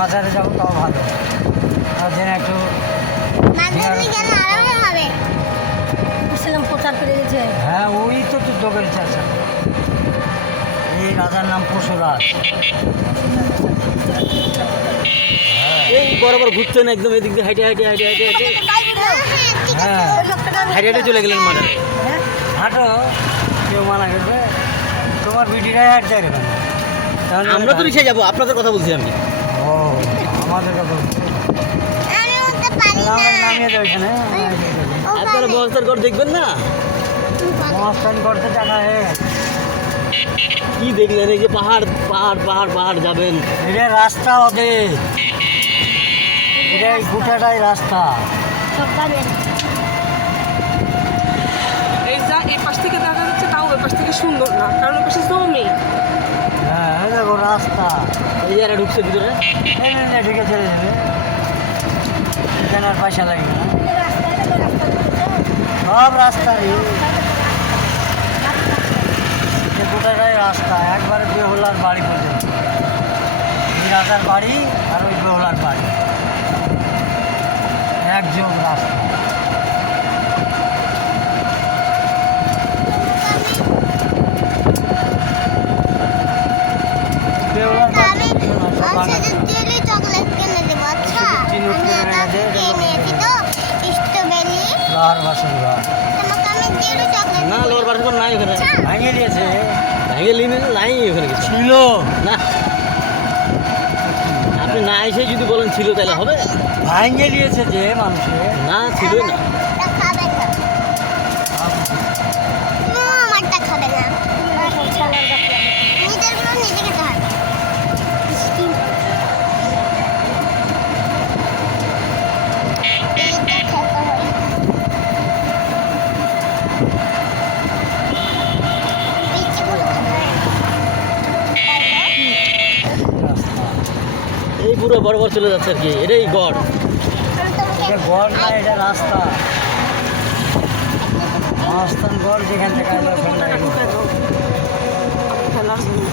মাজারে যাবো তাও ভালো, তার জন্য একটু প্রচার করে গেছে। হ্যাঁ ওই তো যুদ্ধ করেছে। আচ্ছা এই রাজার নাম পশুরাজ। এই বরাবর ঘুরছেন একদম এদিক দিয়ে হাইটে হাইটে হাইটে হাইটে হাইটে হ্যাঁ হাইটে হাইটে চলে গেলেন মাজারে। হাঁটো, কেউ মানা করবে? তোমার বিটিরাই হাঁট যায় কেন? আমরা তো রিক্সায় যাবো, আপনাদের কথা বলছি আমি। ও আমাদের কথা বলছি। আমরা নামিয়ে দেবো এখানে। আপনারা মহাস্থান ঘর দেখবেন না? মহাস্থান করতে টাকা হয়ে গেছে। কি দেখলেন? এই যে পাহাড় পাহাড় পাহাড় পাহাড় যাবেন। এটা রাস্তা ওদের, এটা এই গোটাটাই রাস্তা। এই পাশ থেকে দেখা যাচ্ছে, তাও ওই পাশ থেকে সুন্দর না, কারণ ওই পাশে জমি। হ্যাঁ এই দেখো রাস্তা। এই যারা ঢুকছে ভিতরে, এই নে, ঢুকে চলে যাবে, এখানে আর পয়সা লাগবে না। সব রাস্তা রে, এটা গোটাটাই রাস্তা, একবারে বেহুলার বাড়ি পর্যন্ত। এই রাজার বাড়ি আর ওই বেহুলার বাড়ি একযোগ রাস্তা। বেহুলার বাড়ি সব বানাচ্ছে। লোহার বাসন ঘর না লোয়ার বাসন নাই ওখানে, ভাঙিয়ে দিয়েছে। ভেঙে নিয়ে নাই ওখানে কিছু ছিল না। আপনি না এসে যদি বলেন ছিল তাহলে হবে? ভাঙিয়ে দিয়েছে যে মানুষের। না ছিলই না। এই পুরো বরাবর চলে যাচ্ছে আর কি, এটাই গড়। এটা গড় না, এটা রাস্তা। মহাস্থান গড় যেখান থেকে আসবে ওখানটায়। খেলার জন্য